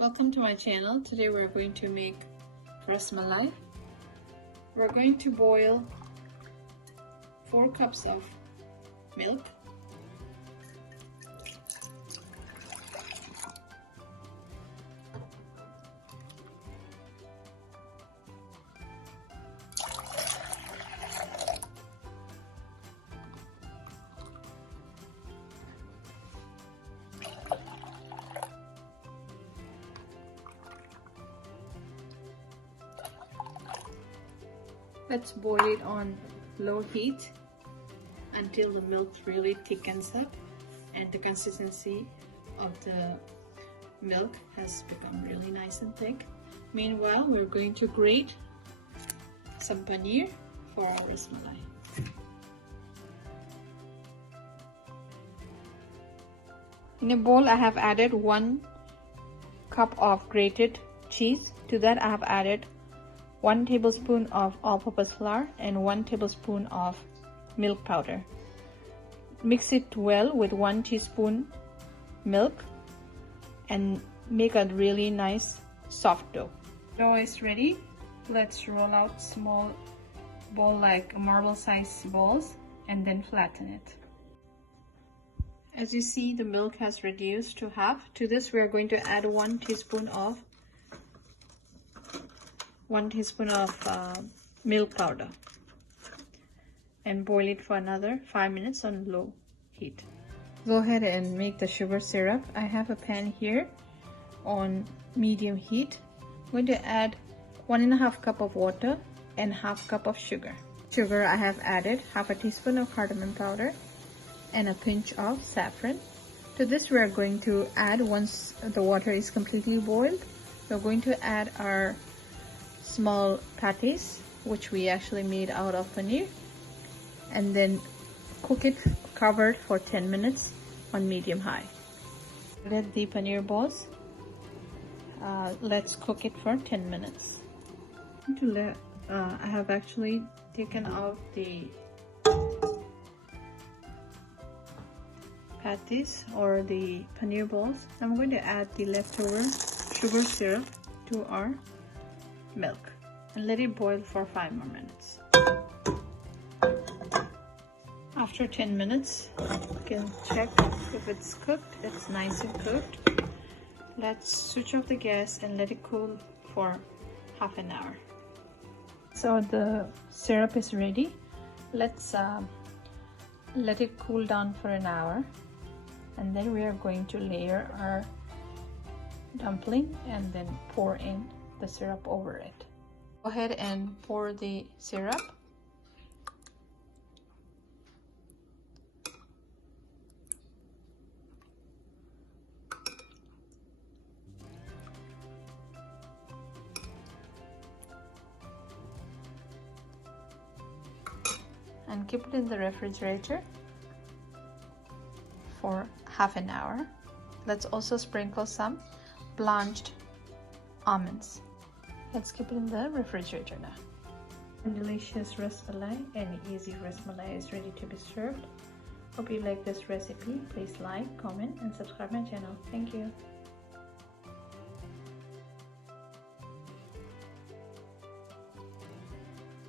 Welcome to my channel. Today we're going to make Ras Malai. We're going to boil 4 cups of milk. Let's boil it on low heat until the milk really thickens up and the consistency of the milk has become really nice and thick. Meanwhile, we're going to grate some paneer for our rasmalai. In a bowl, I have added 1 cup of grated cheese. To that, I have added 1 tablespoon of all-purpose flour and 1 tablespoon of milk powder. Mix it well with 1 teaspoon milk and make a really nice soft dough. Dough is ready. Let's roll out small ball like marble size balls and then flatten it. As you see, the milk has reduced to half. To this, we are going to add 1 teaspoon of milk powder and boil it for another 5 minutes on low heat. Go ahead and make the sugar syrup. I have a pan here on medium heat. I'm going to add 1.5 cup of water and 1/2 cup of sugar. Sugar, I have added 1/2 teaspoon of cardamom powder and a pinch of saffron. To this, we are going to add, once the water is completely boiled, we're going to add our small patties, which we actually made out of paneer, and then cook it covered for 10 minutes on medium high. Let the paneer balls, let's cook it for 10 minutes. I have actually taken out the patties or the paneer balls. I'm going to add the leftover sugar syrup to our milk and let it boil for 5 more minutes. After 10 minutes, you can check if it's cooked. It's nice and cooked. Let's switch off the gas and let it cool for half an hour. So the syrup is ready. Let's let it cool down for an hour, and then we are going to layer our dumpling and then pour in the syrup over it. Go ahead and pour the syrup. And keep it in the refrigerator for half an hour. Let's also sprinkle some blanched almonds. Let's keep it in the refrigerator now. And delicious Ras Malai and easy Ras Malai is ready to be served. Hope you like this recipe. Please like, comment, and subscribe my channel. Thank you.